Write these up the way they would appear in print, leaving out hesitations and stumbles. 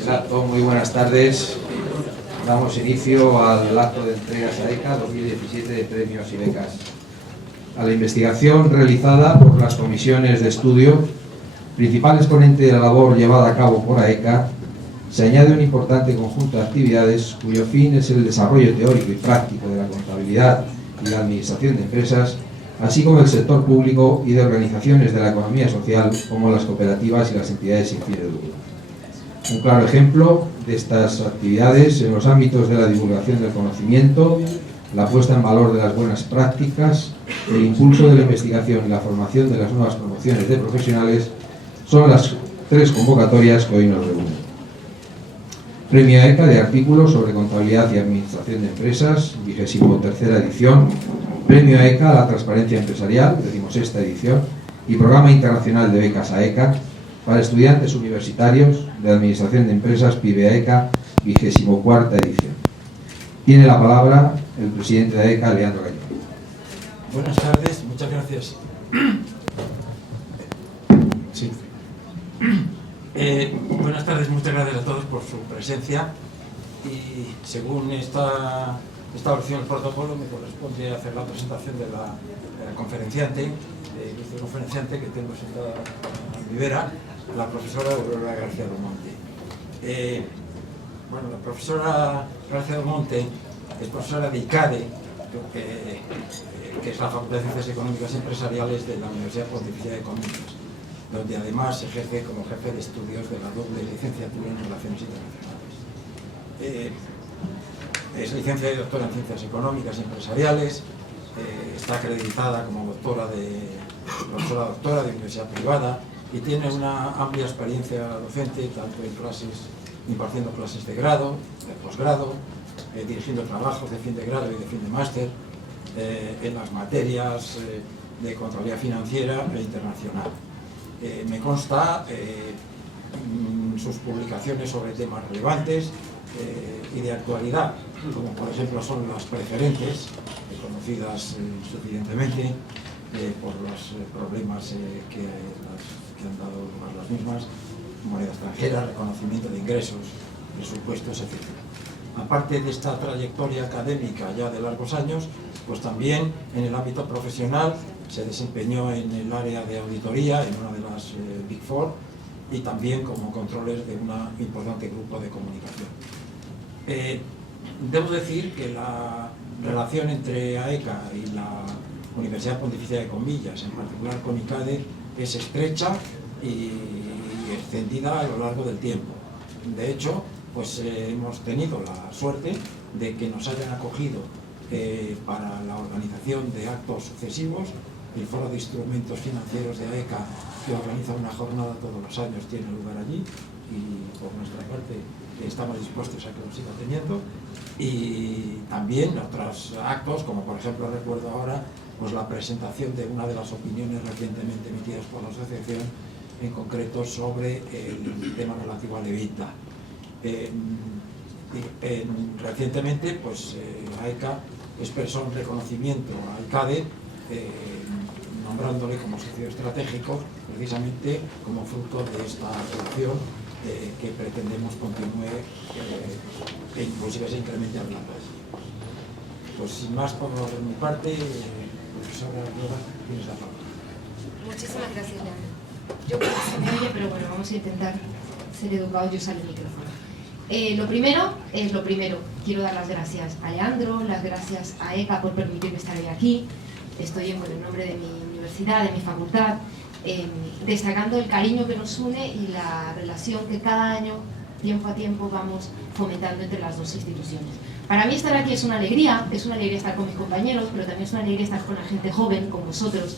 Exacto, muy buenas tardes. Damos inicio al acto de entregas a ECA 2017 de premios y becas. A la investigación realizada por las comisiones de estudio, principal exponente de la labor llevada a cabo por AECA, se añade un importante conjunto de actividades cuyo fin es el desarrollo teórico y práctico de la contabilidad y la administración de empresas, así como del sector público y de organizaciones de la economía social como las cooperativas y las entidades sin fines de lucro. Un claro ejemplo de estas actividades en los ámbitos de la divulgación del conocimiento, la puesta en valor de las buenas prácticas, el impulso de la investigación y la formación de las nuevas promociones de profesionales son las tres convocatorias que hoy nos reúnen. Premio AECA de artículos sobre contabilidad y administración de empresas, 23ª edición. Premio AECA a la transparencia empresarial, 16ª edición. Y Programa Internacional de Becas AECA para estudiantes universitarios de Administración de Empresas PIBE AECA, 24ª edición. Tiene la palabra el presidente de AECA, Leandro Gallón. Buenas tardes, muchas gracias. Sí. Buenas tardes, muchas gracias a todos por su presencia. Y según esta establecido el protocolo, me corresponde hacer la presentación de la conferenciante, ilustre conferenciante que tengo sentada a mi vera, la profesora Aurora García Domonte. Bueno, la profesora García Domonte es profesora de ICADE, que es la Facultad de Ciencias Económicas y Empresariales de la Universidad Pontificia de Comillas, donde además ejerce como jefe de estudios de la doble licenciatura en Relaciones Internacionales. Es licenciada y doctora en Ciencias Económicas y Empresariales, está acreditada como profesora doctora de universidad privada y tiene una amplia experiencia docente, tanto en impartiendo clases de grado, de posgrado, dirigiendo trabajos de fin de grado y de fin de máster, en las materias de contabilidad financiera e internacional. Me consta sus publicaciones sobre temas relevantes y de actualidad, como por ejemplo son las preferentes, conocidas suficientemente por los problemas que han dado lugar las mismas, moneda extranjera, reconocimiento de ingresos, presupuestos, etc. Aparte de esta trayectoria académica ya de largos años, pues también en el ámbito profesional se desempeñó en el área de auditoría en una de las Big Four y también como controller de un importante grupo de comunicación. Debo decir que la relación entre AECA y la Universidad Pontificia de Comillas, en particular con ICADE, es estrecha y extendida a lo largo del tiempo. De hecho, pues hemos tenido la suerte de que nos hayan acogido para la organización de actos sucesivos. El Foro de Instrumentos Financieros de AECA, que organiza una jornada todos los años, tiene lugar allí y por nuestra parte estamos dispuestos a que lo siga teniendo. Y también otros actos, como por ejemplo recuerdo ahora pues la presentación de una de las opiniones recientemente emitidas por la asociación, en concreto sobre el tema relativo al EBITDA. Recientemente pues AECA expresó un reconocimiento a ICADE, nombrándole como socio estratégico, precisamente como fruto de esta relación que pretendemos continúe e inclusive se incremente a largo plazo. Pues sin más por mi parte, profesora Aurora, tienes la palabra. Muchísimas gracias, Leandro. Yo creo que se me oye, pero bueno, vamos a intentar ser educados y usar el micrófono. Lo primero es lo primero. Quiero dar las gracias a Leandro, las gracias a ECA por permitirme estar hoy aquí. Estoy en nombre de mi universidad, de mi facultad, destacando el cariño que nos une y la relación que cada año, tiempo a tiempo, vamos fomentando entre las dos instituciones. Para mí estar aquí es una alegría estar con mis compañeros, pero también es una alegría estar con la gente joven, con vosotros,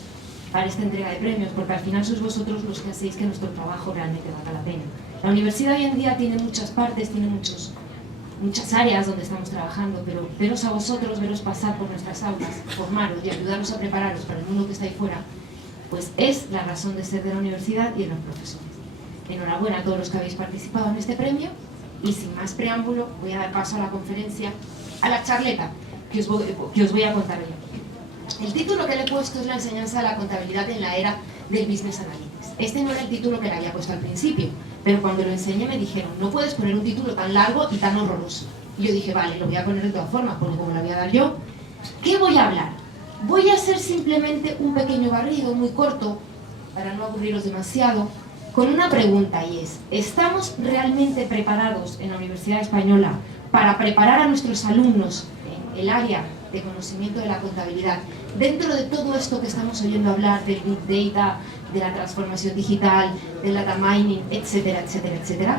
para esta entrega de premios, porque al final sois vosotros los que hacéis que nuestro trabajo realmente valga la pena. La universidad hoy en día tiene muchas partes, tiene muchas áreas donde estamos trabajando, pero veros a vosotros, veros pasar por nuestras aulas, formaros y ayudaros a prepararos para el mundo que está ahí fuera, pues es la razón de ser de la universidad y de los profesores. Enhorabuena a todos los que habéis participado en este premio y sin más preámbulo voy a dar paso a la conferencia, a la charleta que os voy a contar hoy. El título que le he puesto es la enseñanza de la contabilidad en la era del Business Analytics. Este no era el título que le había puesto al principio, pero cuando lo enseñé me dijeron, no puedes poner un título tan largo y tan horroroso. Y yo dije, vale, lo voy a poner de todas formas, porque como lo voy a dar yo, ¿qué voy a hablar? Voy a hacer simplemente un pequeño barrido muy corto, para no aburriros demasiado, con una pregunta, y es, ¿estamos realmente preparados en la Universidad Española para preparar a nuestros alumnos en el área de conocimiento de la contabilidad dentro de todo esto que estamos oyendo hablar del Big Data, de la transformación digital, del data mining, etcétera, etcétera, etcétera?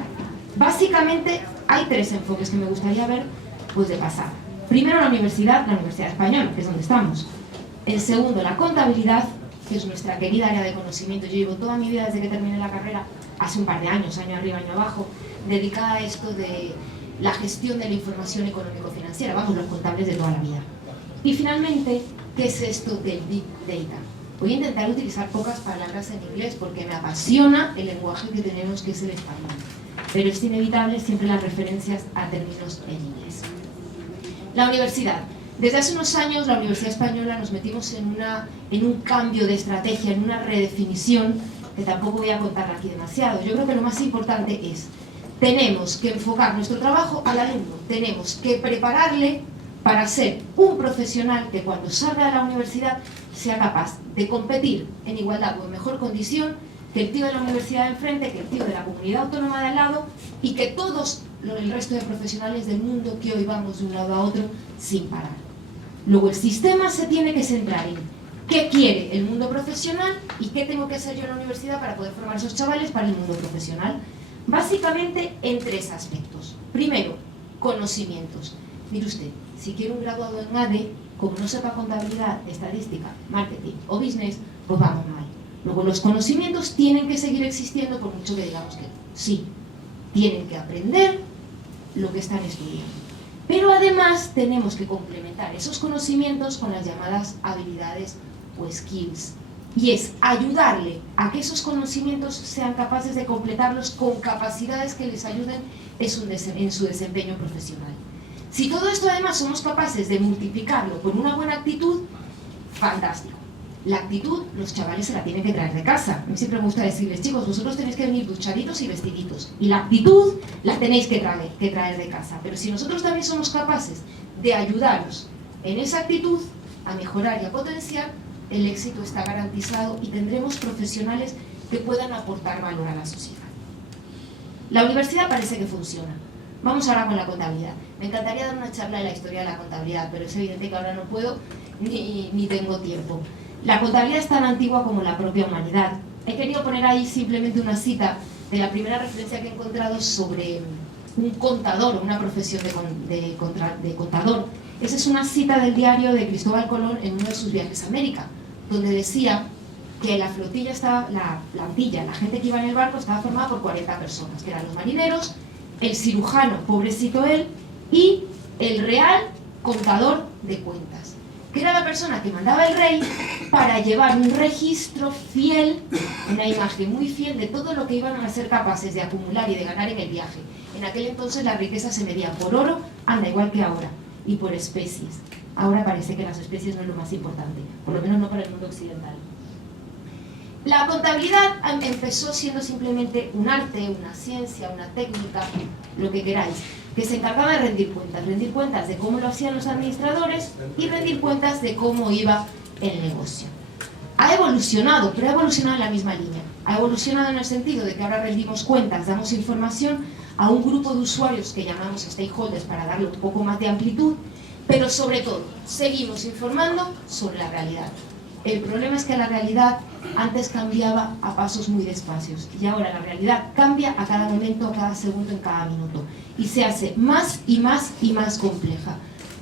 Básicamente hay tres enfoques que me gustaría ver pues de pasar. Primero la Universidad Española, que es donde estamos. El segundo, la contabilidad, que es nuestra querida área de conocimiento. Yo llevo toda mi vida desde que terminé la carrera, hace un par de años, año arriba, año abajo, dedicada a esto de la gestión de la información económico-financiera, vamos, los contables de toda la vida. Y finalmente, ¿qué es esto del Big Data? Voy a intentar utilizar pocas palabras en inglés porque me apasiona el lenguaje que tenemos, que es el español. Pero es inevitable siempre las referencias a términos en inglés. La universidad. Desde hace unos años la Universidad Española nos metimos en un cambio de estrategia, en una redefinición, que tampoco voy a contar aquí demasiado. Yo creo que lo más importante es, tenemos que enfocar nuestro trabajo al alumno, tenemos que prepararle para ser un profesional que cuando salga de la universidad sea capaz de competir en igualdad o en mejor condición que el tío de la universidad de enfrente, que el tío de la comunidad autónoma de al lado y que todos el resto de profesionales del mundo que hoy vamos de un lado a otro sin parar. Luego el sistema se tiene que centrar en qué quiere el mundo profesional y qué tengo que hacer yo en la universidad para poder formar a esos chavales para el mundo profesional. Básicamente en tres aspectos. Primero, conocimientos. Mire usted, si quiere un graduado en ADE, como no sepa contabilidad, estadística, marketing o business, pues vamos mal. Luego los conocimientos tienen que seguir existiendo por mucho que digamos que sí. Tienen que aprender lo que están estudiando. Pero además tenemos que complementar esos conocimientos con las llamadas habilidades o skills. Y es ayudarle a que esos conocimientos sean capaces de completarlos con capacidades que les ayuden en su desempeño profesional. Si todo esto además somos capaces de multiplicarlo con una buena actitud, fantástico. La actitud, los chavales se la tienen que traer de casa. A mí siempre me gusta decirles, chicos, vosotros tenéis que venir duchaditos y vestiditos. Y la actitud la tenéis que traer de casa. Pero si nosotros también somos capaces de ayudaros en esa actitud a mejorar y a potenciar, el éxito está garantizado y tendremos profesionales que puedan aportar valor a la sociedad. La universidad parece que funciona. Vamos ahora con la contabilidad. Me encantaría dar una charla de la historia de la contabilidad, pero es evidente que ahora no puedo ni tengo tiempo. La contabilidad es tan antigua como la propia humanidad. He querido poner ahí simplemente una cita de la primera referencia que he encontrado sobre un contador, una profesión de contador. Esa es una cita del diario de Cristóbal Colón en uno de sus viajes a América, donde decía que la flotilla estaba, la plantilla, la gente que iba en el barco estaba formada por 40 personas, que eran los marineros, el cirujano, pobrecito él, y el real contador de cuentas, que era la persona que mandaba el rey para llevar un registro fiel, una imagen muy fiel de todo lo que iban a ser capaces de acumular y de ganar en el viaje. En aquel entonces la riqueza se medía por oro, anda igual que ahora, y por especies. Ahora parece que las especies no es lo más importante, por lo menos no para el mundo occidental. La contabilidad empezó siendo simplemente un arte, una ciencia, una técnica, lo que queráis, que se encargaba de rendir cuentas de cómo lo hacían los administradores y rendir cuentas de cómo iba el negocio. Ha evolucionado, pero ha evolucionado en la misma línea. Ha evolucionado en el sentido de que ahora rendimos cuentas, damos información a un grupo de usuarios que llamamos stakeholders para darle un poco más de amplitud, pero sobre todo, seguimos informando sobre la realidad. El problema es que la realidad antes cambiaba a pasos muy despacios y ahora la realidad cambia a cada momento, a cada segundo, en cada minuto y se hace más y más y más compleja.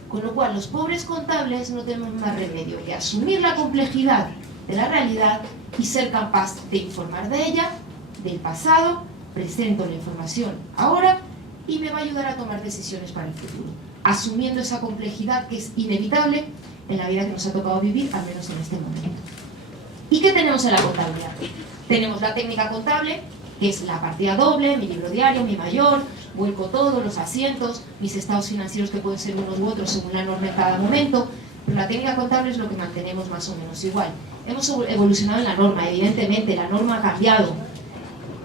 Con lo cual los pobres contables no tenemos más remedio que asumir la complejidad de la realidad y ser capaz de informar de ella, del pasado, presento la información ahora y me va a ayudar a tomar decisiones para el futuro, asumiendo esa complejidad que es inevitable en la vida que nos ha tocado vivir, al menos en este momento. ¿Y qué tenemos en la contabilidad? Tenemos la técnica contable, que es la partida doble, mi libro diario, mi mayor, vuelco todo, los asientos, mis estados financieros que pueden ser unos u otros según la norma en cada momento. pero la técnica contable es lo que mantenemos más o menos igual. Hemos evolucionado en la norma, evidentemente, la norma ha cambiado.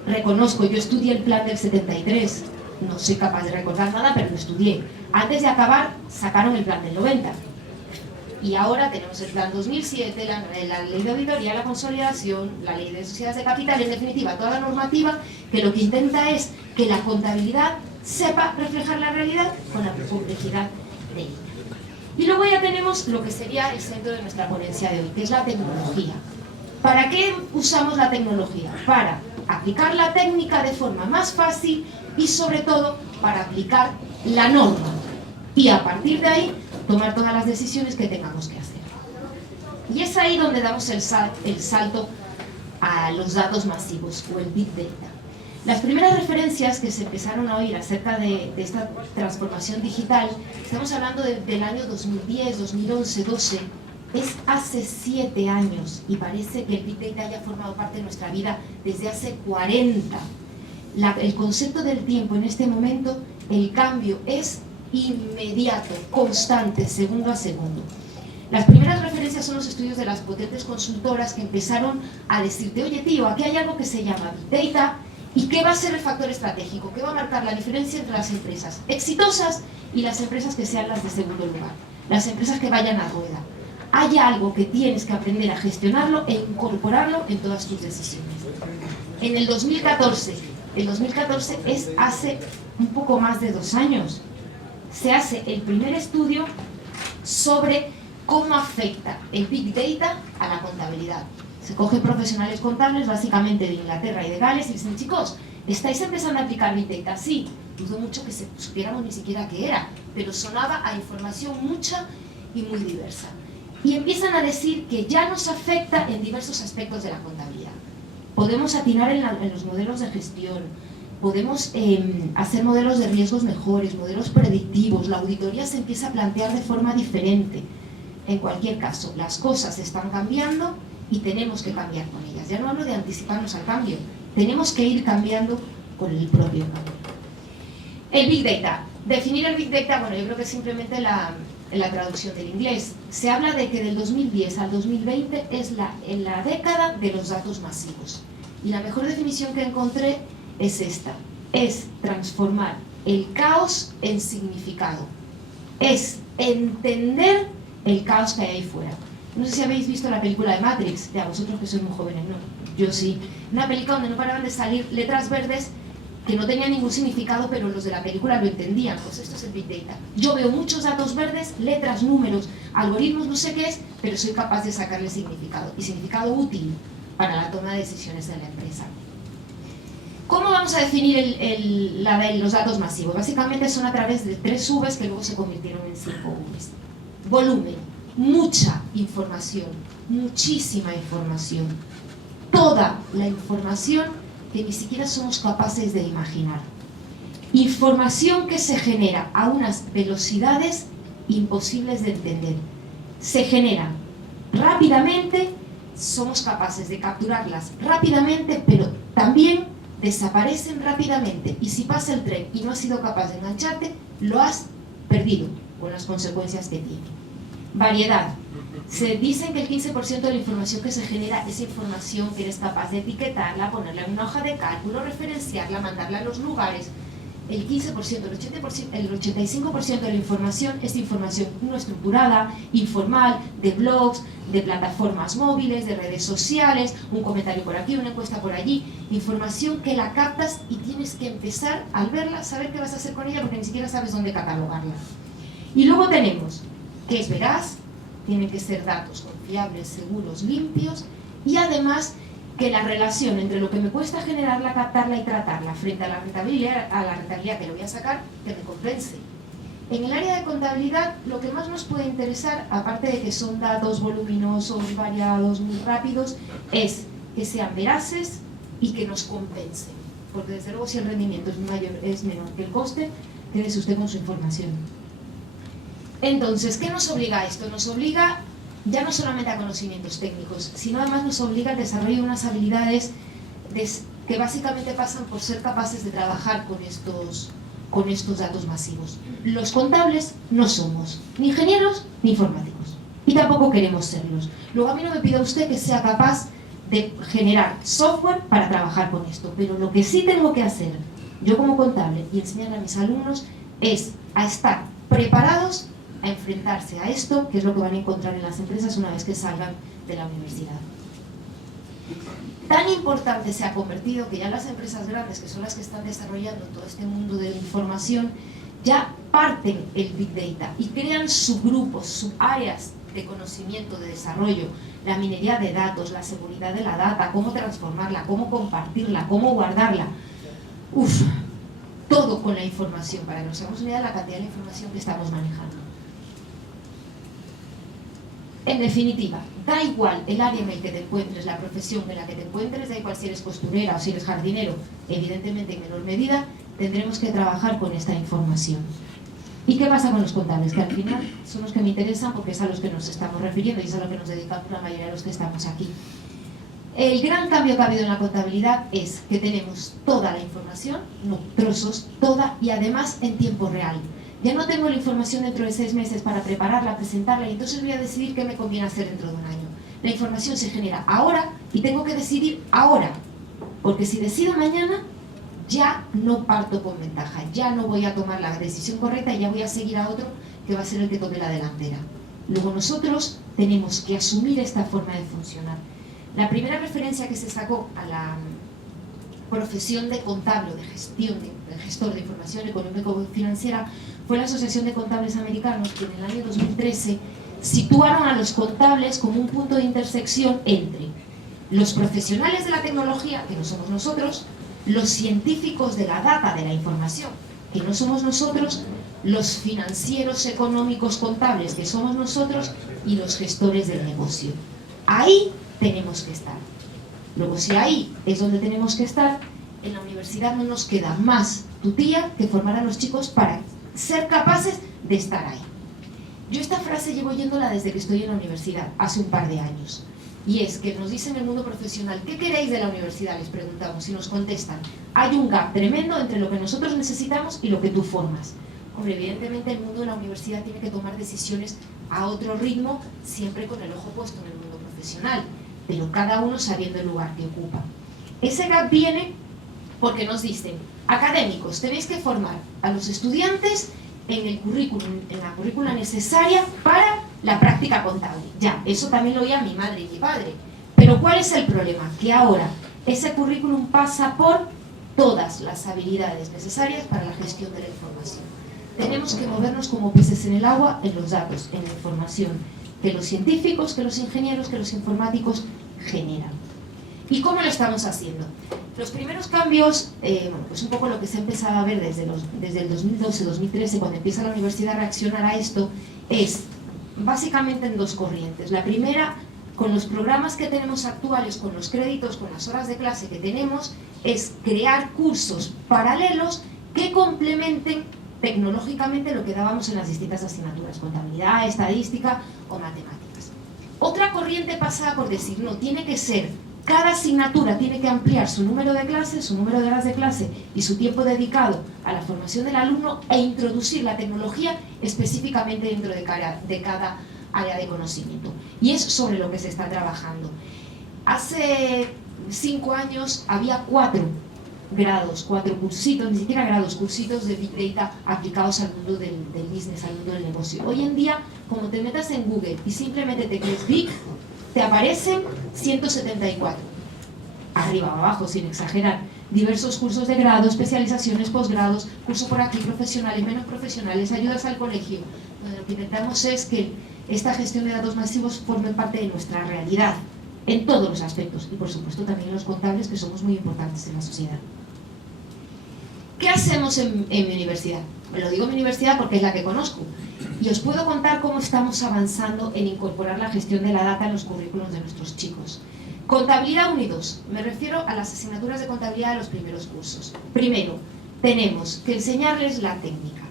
Reconozco, yo estudié el plan del 73, no soy capaz de recordar nada, pero lo estudié. Antes de acabar, sacaron el plan del 90. Y ahora tenemos el plan 2007, la ley de auditoría, la consolidación, la ley de sociedades de capital, en definitiva, toda la normativa que lo que intenta es que la contabilidad sepa reflejar la realidad con la complejidad de ella. Y luego ya tenemos lo que sería el centro de nuestra ponencia de hoy, que es la tecnología. ¿Para qué usamos la tecnología? Para aplicar la técnica de forma más fácil y sobre todo para aplicar la norma y a partir de ahí tomar todas las decisiones que tengamos que hacer. Y es ahí donde damos el salto a los datos masivos o el Big Data. Las primeras referencias que se empezaron a oír acerca de esta transformación digital, estamos hablando del año 2010, 2011, 12, es hace 7 años y parece que el Big Data haya formado parte de nuestra vida desde hace 40. El concepto del tiempo en este momento, el cambio es inmediato, constante, segundo a segundo. Las primeras referencias son los estudios de las potentes consultoras que empezaron a decirte, oye tío, aquí hay algo que se llama Big Data y ¿qué va a ser el factor estratégico? ¿Qué va a marcar la diferencia entre las empresas exitosas y las empresas que sean las de segundo lugar? Las empresas que vayan a rueda. Hay algo que tienes que aprender a gestionarlo e incorporarlo en todas tus decisiones. En el 2014 es hace un poco más de 2 años, se hace el primer estudio sobre cómo afecta el Big Data a la contabilidad. Se cogen profesionales contables, básicamente de Inglaterra y de Gales, y dicen, chicos, ¿estáis empezando a aplicar Big Data? Sí, dudo mucho que supiéramos ni siquiera qué era, pero sonaba a información mucha y muy diversa. Y empiezan a decir que ya nos afecta en diversos aspectos de la contabilidad. Podemos atinar en los modelos de gestión, podemos hacer modelos de riesgos mejores, modelos predictivos, la auditoría se empieza a plantear de forma diferente. En cualquier caso, las cosas están cambiando y tenemos que cambiar con ellas. Ya no hablo de anticiparnos al cambio, tenemos que ir cambiando con el propio cambio. El Big Data. Definir el Big Data, bueno, yo creo que es simplemente la traducción del inglés. Se habla de que del 2010 al 2020 es la década de los datos masivos. Y la mejor definición que encontré es esta. Es transformar el caos en significado. Es entender el caos que hay ahí fuera. No sé si habéis visto la película de Matrix, ya vosotros que sois muy jóvenes, ¿no? Yo sí. Una película donde no paraban de salir letras verdes que no tenían ningún significado, pero los de la película lo entendían. Pues esto es el Big Data. Yo veo muchos datos verdes, letras, números, algoritmos, no sé qué es, pero soy capaz de sacarle significado, y significado útil para la toma de decisiones de la empresa. ¿Cómo vamos a definir los datos masivos? Básicamente son a través de 3 Vs que luego se convirtieron en 5 Vs. Volumen, mucha información, muchísima información, toda la información que ni siquiera somos capaces de imaginar. Información que se genera a unas velocidades imposibles de entender. Se genera rápidamente, somos capaces de capturarlas rápidamente, pero también desaparecen rápidamente. Y si pasa el tren y no has sido capaz de engancharte, lo has perdido, con las consecuencias que tiene. Variedad. Se dicen que el 15% de la información que se genera es información que eres capaz de etiquetarla, ponerla en una hoja de cálculo, referenciarla, mandarla a los lugares. El 15%, el 85% de la información es información no estructurada, informal, de blogs, de plataformas móviles, de redes sociales, un comentario por aquí, una encuesta por allí. Información que la captas y tienes que empezar, al verla, saber qué vas a hacer con ella porque ni siquiera sabes dónde catalogarla. Y luego tenemos que es veraz, tienen que ser datos confiables, seguros, limpios, y además que la relación entre lo que me cuesta generarla, captarla y tratarla frente a la rentabilidad que le voy a sacar, que me compense. En el área de contabilidad, lo que más nos puede interesar, aparte de que son datos voluminosos, variados, muy rápidos, es que sean veraces y que nos compensen. Porque desde luego si el rendimiento es menor que el coste, quédese usted con su información. Entonces, ¿qué nos obliga a esto? Nos obliga ya no solamente a conocimientos técnicos, sino además nos obliga al desarrollo de unas habilidades que básicamente pasan por ser capaces de trabajar con estos datos masivos. Los contables no somos ni ingenieros ni informáticos. y tampoco queremos serlos. Luego a mí no me pida usted que sea capaz de generar software para trabajar con esto, pero lo que sí tengo que hacer yo como contable y enseñar a mis alumnos es a estar preparados a enfrentarse a esto, que es lo que van a encontrar en las empresas una vez que salgan de la universidad. Tan importante se ha convertido que ya las empresas grandes, que son las que están desarrollando todo este mundo de la información, ya parten el Big Data y crean subgrupos, subáreas de conocimiento, de desarrollo, la minería de datos, la seguridad de la data, cómo transformarla, cómo compartirla, cómo guardarla. Todo con la información, para que nos hagamos una idea de la cantidad de información que estamos manejando. En definitiva, da igual el área en el que te encuentres, la profesión en la que te encuentres, da igual si eres costurera o si eres jardinero, evidentemente en menor medida, tendremos que trabajar con esta información. ¿Y qué pasa con los contables? Que al final son los que me interesan porque es a los que nos estamos refiriendo y es a lo que nos dedicamos la mayoría de los que estamos aquí. El gran cambio que ha habido en la contabilidad es que tenemos toda la información, no trozos, toda, y además en tiempo real. Ya no tengo la información dentro de 6 meses para prepararla, presentarla, y entonces voy a decidir qué me conviene hacer dentro de un año. La información se genera ahora y tengo que decidir ahora, porque si decido mañana, ya no parto con ventaja, ya no voy a tomar la decisión correcta y ya voy a seguir a otro que va a ser el que tome la delantera. Luego nosotros tenemos que asumir esta forma de funcionar. La primera referencia que se sacó a la profesión de contable, de gestión, de gestor de información económico-financiera, fue la Asociación de Contables Americanos, que en el año 2013 situaron a los contables como un punto de intersección entre los profesionales de la tecnología, que no somos nosotros, los científicos de la data, de la información, que no somos nosotros, los financieros económicos contables, que somos nosotros, y los gestores del negocio. Ahí tenemos que estar. Luego, si ahí es donde tenemos que estar, en la universidad no nos queda más tutía que formar a los chicos para ser capaces de estar ahí. Yo esta frase llevo oyéndola desde que estoy en la universidad, hace un par de años. Y es que nos dicen en el mundo profesional, ¿qué queréis de la universidad? Les preguntamos y nos contestan, hay un gap tremendo entre lo que nosotros necesitamos y lo que tú formas. Hombre, evidentemente el mundo de la universidad tiene que tomar decisiones a otro ritmo, siempre con el ojo puesto en el mundo profesional, pero cada uno sabiendo el lugar que ocupa. Ese gap viene porque nos dicen, académicos, tenéis que formar a los estudiantes en el currículum, en la currícula necesaria para la práctica contable. Ya, eso también lo oía mi madre y mi padre. Pero ¿cuál es el problema? Que ahora ese currículum pasa por todas las habilidades necesarias para la gestión de la información. Tenemos que movernos como peces en el agua, en los datos, en la información que los científicos, que los ingenieros, que los informáticos generan. ¿Y cómo lo estamos haciendo? Los primeros cambios, pues un poco lo que se ha empezado a ver desde el 2012-2013, cuando empieza la universidad a reaccionar a esto, es básicamente en dos corrientes. La primera, con los programas que tenemos actuales, con los créditos, con las horas de clase que tenemos, es crear cursos paralelos que complementen tecnológicamente lo que dábamos en las distintas asignaturas, contabilidad, estadística o matemáticas. Otra corriente pasa por decir, no, tiene que ser, cada asignatura tiene que ampliar su número de clases, su número de horas de clase y su tiempo dedicado a la formación del alumno e introducir la tecnología específicamente dentro de cada área de conocimiento. Y es sobre lo que se está trabajando. Hace 5 años había 4 grados, 4 cursitos, ni siquiera grados, cursitos de Big Data aplicados al mundo del business, al mundo del negocio. Hoy en día, como te metas en Google y simplemente te crees Big, te aparecen 174, arriba o abajo, sin exagerar, diversos cursos de grado, especializaciones, posgrados, cursos por aquí, profesionales, menos profesionales, ayudas al colegio. Lo que intentamos es que esta gestión de datos masivos forme parte de nuestra realidad, en todos los aspectos, y por supuesto también los contables, que somos muy importantes en la sociedad. ¿Qué hacemos en mi universidad? Me lo digo en mi universidad porque es la que conozco. Y os puedo contar cómo estamos avanzando en incorporar la gestión de la data en los currículos de nuestros chicos. Contabilidad 1 y 2. Me refiero a las asignaturas de contabilidad de los primeros cursos. Primero, tenemos que enseñarles la técnica.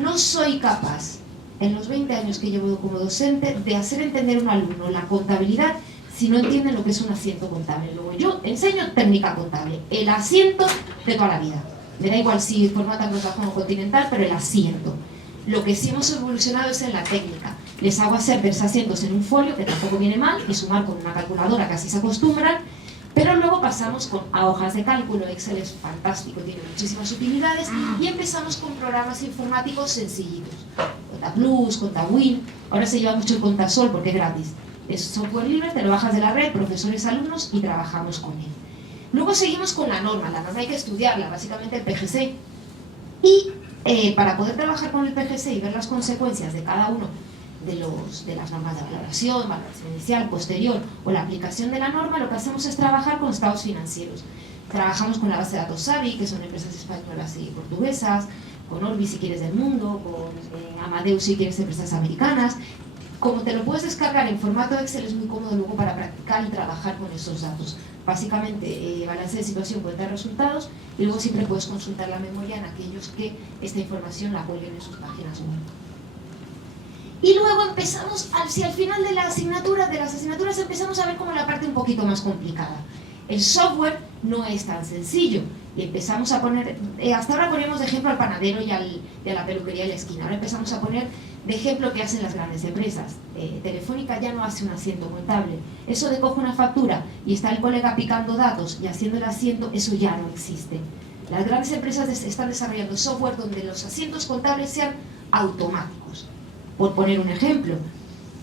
No soy capaz, en los 20 años que llevo como docente, de hacer entender a un alumno la contabilidad si no entienden lo que es un asiento contable. Luego yo enseño técnica contable, el asiento de toda la vida. Me da igual si formata anglosajón o continental, pero el asiento. Lo que sí hemos evolucionado es en la técnica. les hago hacer 3 asientos en un folio, que tampoco viene mal, y sumar con una calculadora, que así se acostumbran, pero luego pasamos a hojas de cálculo. Excel es fantástico, tiene muchísimas utilidades, y empezamos con programas informáticos sencillitos. ContaPlus, ContaWin, ahora se lleva mucho el Contasol porque es gratis. Es software libre, te lo bajas de la red, profesores, alumnos, y trabajamos con él. Luego seguimos con la norma hay que estudiarla, básicamente el PGC. Y para poder trabajar con el PGC y ver las consecuencias de cada uno de las normas de valoración inicial, posterior o la aplicación de la norma, lo que hacemos es trabajar con estados financieros. Trabajamos con la base de datos SABI, que son empresas españolas y portuguesas, con Orbi si quieres del mundo, con Amadeus si quieres empresas americanas. Como te lo puedes descargar en formato Excel, es muy cómodo luego para practicar y trabajar con esos datos. Básicamente, balance de situación, cuenta de resultados, y luego siempre puedes consultar la memoria en aquellos que esta información la cuelguen en sus páginas web. Y luego empezamos, si al final de las asignaturas empezamos a ver como la parte un poquito más complicada. El software no es tan sencillo, y empezamos a poner, hasta ahora ponemos de ejemplo al panadero y a la peluquería de la esquina. Ahora empezamos a poner de ejemplo que hacen las grandes empresas. Telefónica ya no hace un asiento contable. Eso de coge una factura y está el colega picando datos y haciendo el asiento, eso ya no existe. Las grandes empresas están desarrollando software donde los asientos contables sean automáticos. Por poner un ejemplo,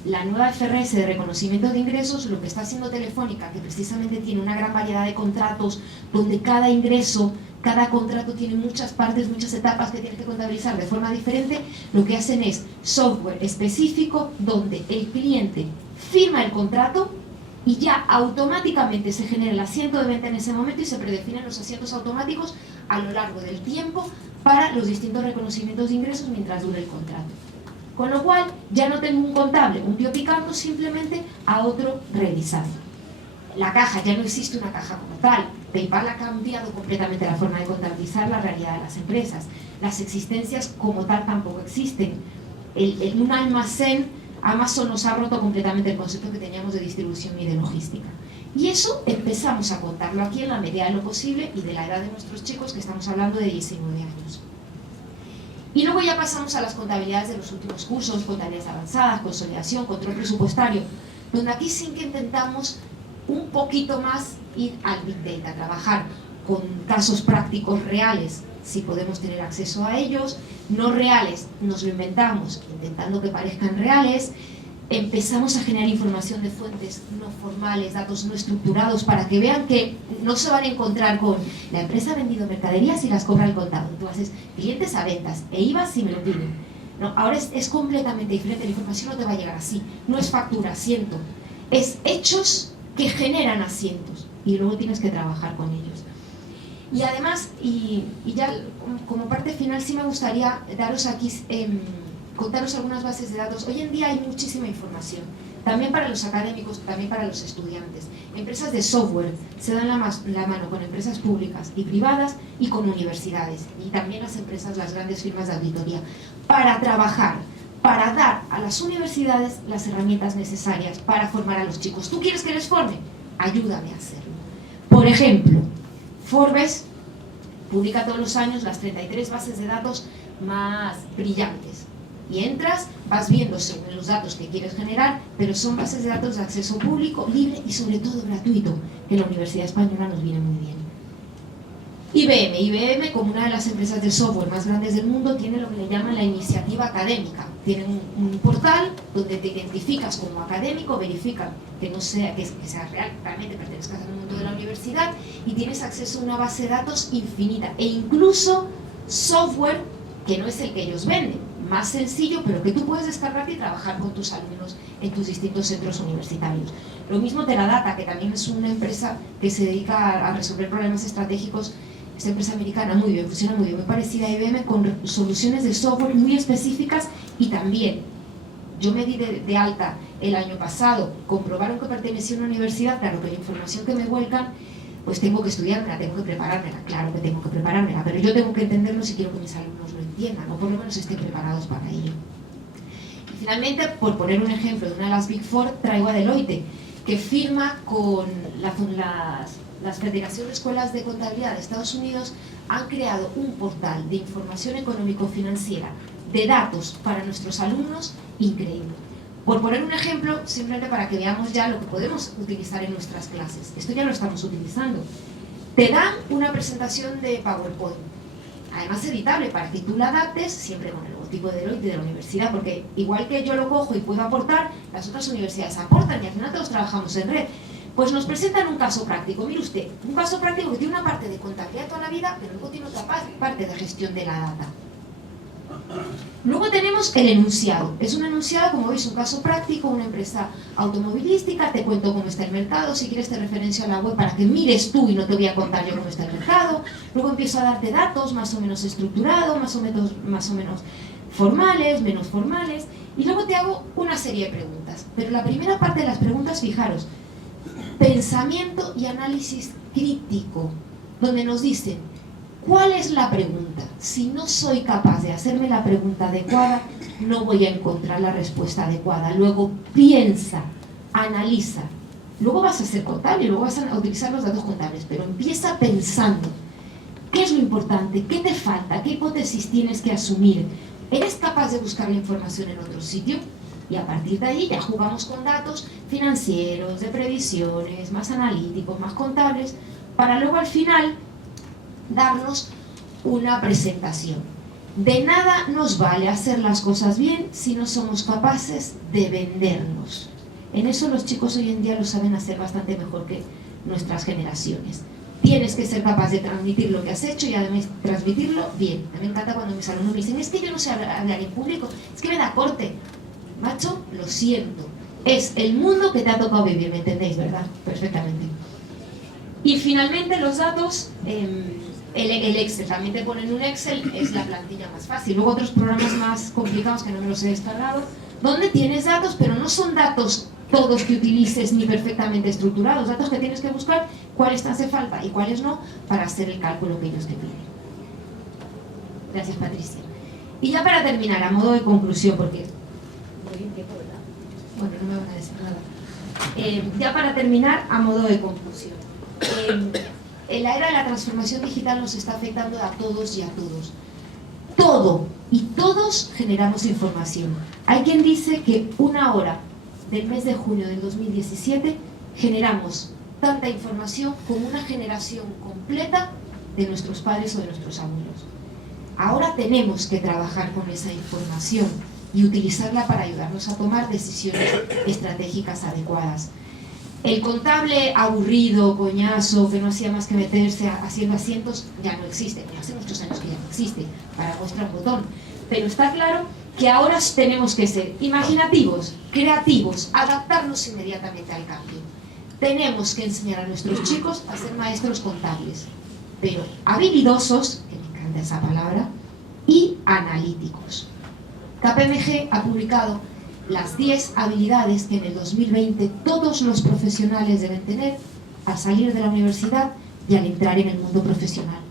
la nueva FRS de reconocimiento de ingresos, lo que está haciendo Telefónica, que precisamente tiene una gran variedad de contratos, donde cada ingreso, cada contrato tiene muchas partes, muchas etapas que tiene que contabilizar de forma diferente, lo que hacen es software específico donde el cliente firma el contrato y ya automáticamente se genera el asiento de venta en ese momento y se predefinen los asientos automáticos a lo largo del tiempo para los distintos reconocimientos de ingresos mientras dure el contrato. Con lo cual, ya no tengo un contable, un tío picando, simplemente a otro revisando. La caja, ya no existe una caja como tal. PayPal ha cambiado completamente la forma de contabilizar la realidad de las empresas. Las existencias como tal tampoco existen. En un almacén, Amazon nos ha roto completamente el concepto que teníamos de distribución y de logística. Y eso empezamos a contarlo aquí en la medida de lo posible y de la edad de nuestros chicos, que estamos hablando de 19 años. Y luego ya pasamos a las contabilidades de los últimos cursos, contabilidades avanzadas, consolidación, control presupuestario, donde aquí sí que intentamos un poquito más ir al Big Data, trabajar con casos prácticos reales, si podemos tener acceso a ellos, no reales, nos lo inventamos, intentando que parezcan reales. Empezamos a generar información de fuentes no formales, datos no estructurados, para que vean que no se van a encontrar con la empresa ha vendido mercaderías y las cobra al contado. Tú haces clientes a ventas e IVA si me lo piden. No, ahora es completamente diferente, la información no te va a llegar así. No es factura, asiento. Es hechos que generan asientos y luego tienes que trabajar con ellos. Y además, y ya como parte final, sí me gustaría daros aquí... contaros algunas bases de datos. Hoy en día hay muchísima información, también para los académicos, también para los estudiantes. Empresas de software se dan la mano con empresas públicas y privadas y con universidades, y también las empresas, las grandes firmas de auditoría, para trabajar, para dar a las universidades las herramientas necesarias para formar a los chicos. ¿Tú quieres que les forme? Ayúdame a hacerlo. Por ejemplo, Forbes publica todos los años las 33 bases de datos más brillantes. Y entras, vas viendo según los datos que quieres generar, pero son bases de datos de acceso público, libre y sobre todo gratuito, que la Universidad Española nos viene muy bien. IBM, como una de las empresas de software más grandes del mundo, tiene lo que le llaman la iniciativa académica. Tienen un portal donde te identificas como académico, verifican que no sea, que sea real, realmente pertenezcas al mundo de la universidad, y tienes acceso a una base de datos infinita, e incluso software que no es el que ellos venden, más sencillo, pero que tú puedes descargarte y trabajar con tus alumnos en tus distintos centros universitarios. Lo mismo Teradata, que también es una empresa que se dedica a resolver problemas estratégicos. Esta empresa americana, muy bien, funciona muy bien, muy parecida a IBM, con soluciones de software muy específicas. Y también, yo me di de alta el año pasado, comprobaron que pertenecía a una universidad, claro que la información que me vuelcan, pues tengo que estudiármela, tengo que preparármela, claro que tengo que preparármela, pero yo tengo que entenderlo si quiero que mis alumnos lo entiendan, o por lo menos estén preparados para ello. Y finalmente, por poner un ejemplo de una de las Big Four, traigo a Deloitte, que firma con las Federaciones de Escuelas de Contabilidad de Estados Unidos. Han creado un portal de información económico-financiera de datos para nuestros alumnos increíble. Por poner un ejemplo, simplemente para que veamos ya lo que podemos utilizar en nuestras clases. Esto ya lo estamos utilizando. Te dan una presentación de PowerPoint, además editable, para que tú la adaptes siempre con el logotipo de Deloitte y de la universidad, porque igual que yo lo cojo y puedo aportar, las otras universidades aportan y al final todos trabajamos en red. Pues nos presentan un caso práctico. Mire usted, un caso práctico que tiene una parte de contabilidad toda la vida, pero luego tiene otra parte de gestión de la data. Luego tenemos el enunciado. Es un enunciado, como veis, un caso práctico, una empresa automovilística, te cuento cómo está el mercado, si quieres te referencio a la web para que mires tú y no te voy a contar yo cómo está el mercado. Luego empiezo a darte datos más o menos estructurados, más o menos formales, menos formales, y luego te hago una serie de preguntas. Pero la primera parte de las preguntas, fijaros, pensamiento y análisis crítico, donde nos dicen, ¿cuál es la pregunta? Si no soy capaz de hacerme la pregunta adecuada, no voy a encontrar la respuesta adecuada. Luego piensa, analiza. Luego vas a ser contable, luego vas a utilizar los datos contables, pero empieza pensando. ¿Qué es lo importante? ¿Qué te falta? ¿Qué hipótesis tienes que asumir? ¿Eres capaz de buscar la información en otro sitio? Y a partir de ahí ya jugamos con datos financieros, de previsiones, más analíticos, más contables, para luego al final darnos una presentación. De nada nos vale hacer las cosas bien si no somos capaces de vendernos. En eso los chicos hoy en día lo saben hacer bastante mejor que nuestras generaciones. Tienes que ser capaz de transmitir lo que has hecho y además transmitirlo bien. A mí me encanta cuando mis alumnos me dicen, es que yo no sé hablar en público, es que me da corte. Macho, lo siento. Es el mundo que te ha tocado vivir, ¿me entendéis, verdad? Perfectamente. Y finalmente los datos, el Excel, también te ponen un Excel, es la plantilla más fácil. Luego otros programas más complicados que no me los he descargado, donde tienes datos, pero no son datos todos que utilices ni perfectamente estructurados, datos que tienes que buscar cuáles te hace falta y cuáles no para hacer el cálculo que ellos te piden. Gracias, Patricia. Y ya para terminar, a modo de conclusión, porque voy en tiempo, ¿verdad? Bueno, no me van a decir nada. Ya para terminar, a modo de conclusión. En la era de la transformación digital nos está afectando a todos y a todos. Todo y todos generamos información. Hay quien dice que una hora del mes de junio del 2017 generamos tanta información como una generación completa de nuestros padres o de nuestros abuelos. Ahora tenemos que trabajar con esa información y utilizarla para ayudarnos a tomar decisiones estratégicas adecuadas. El contable aburrido, coñazo, que no hacía más que meterse haciendo asientos, ya no existe. Hace muchos años que ya no existe, para muestra un botón. Pero está claro que ahora tenemos que ser imaginativos, creativos, adaptarnos inmediatamente al cambio. Tenemos que enseñar a nuestros chicos a ser maestros contables, pero habilidosos, que me encanta esa palabra, y analíticos. KPMG ha publicado las 10 habilidades que en el 2020 todos los profesionales deben tener al salir de la universidad y al entrar en el mundo profesional.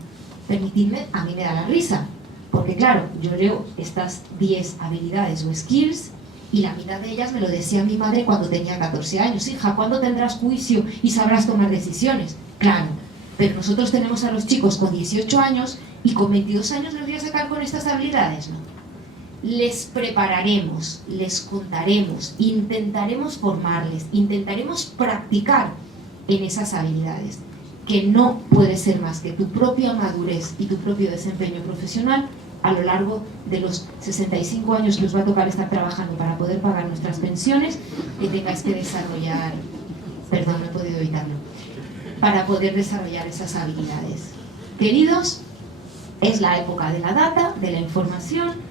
Permitidme, a mí me da la risa, porque claro, yo leo estas 10 habilidades o skills y la mitad de ellas me lo decía mi madre cuando tenía 14 años. Hija, ¿cuándo tendrás juicio y sabrás tomar decisiones? Claro, pero nosotros tenemos a los chicos con 18 años y con 22 años les voy a sacar con estas habilidades, ¿no? Les prepararemos, les contaremos, intentaremos formarles, intentaremos practicar en esas habilidades, que no puede ser más que tu propia madurez y tu propio desempeño profesional a lo largo de los 65 años que os va a tocar estar trabajando para poder pagar nuestras pensiones, que tengáis que desarrollar, perdón, no he podido evitarlo, para poder desarrollar esas habilidades. Queridos, es la época de la data, de la información,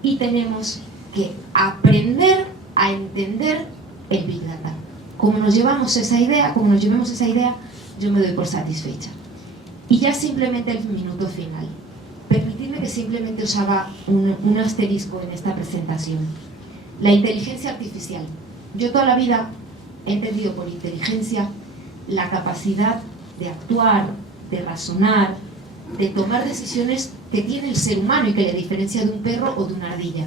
y tenemos que aprender a entender el Big Data. Como nos llevemos esa idea, yo me doy por satisfecha. Y ya simplemente el minuto final. Permitidme que simplemente os haga un asterisco en esta presentación. La inteligencia artificial. Yo toda la vida he entendido por inteligencia la capacidad de actuar, de razonar, de tomar decisiones que tiene el ser humano y que le diferencia de un perro o de una ardilla.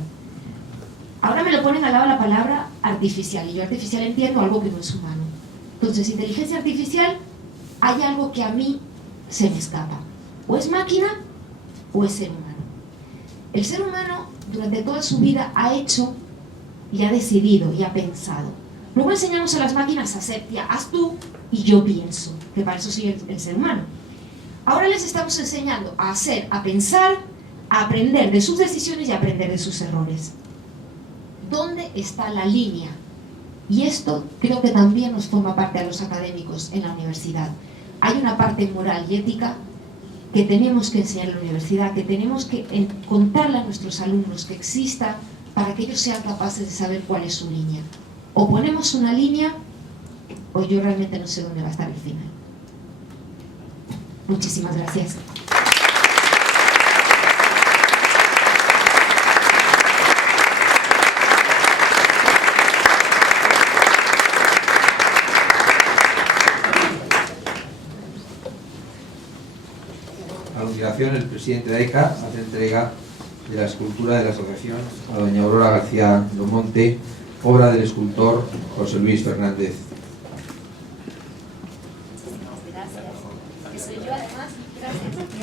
Ahora me lo ponen al lado la palabra artificial, y yo artificial entiendo algo que no es humano. Entonces, inteligencia artificial, hay algo que a mí se me escapa. O es máquina o es ser humano. El ser humano, durante toda su vida, ha hecho y ha decidido y ha pensado. Luego enseñamos a las máquinas a hacer, tía, haz tú y yo pienso, que para eso soy el ser humano. Ahora les estamos enseñando a hacer, a pensar, a aprender de sus decisiones y a aprender de sus errores. ¿Dónde está la línea? Y esto creo que también nos forma parte a los académicos en la universidad. Hay una parte moral y ética que tenemos que enseñar en la universidad, que tenemos que contarle a nuestros alumnos que exista para que ellos sean capaces de saber cuál es su línea. O ponemos una línea, o yo realmente no sé dónde va a estar el final. Muchísimas gracias. A continuación, el presidente de AECA hace entrega de la escultura de la asociación a doña Aurora García Lomonte, obra del escultor José Luis Fernández. Gracias. Que soy yo, además. Gracias.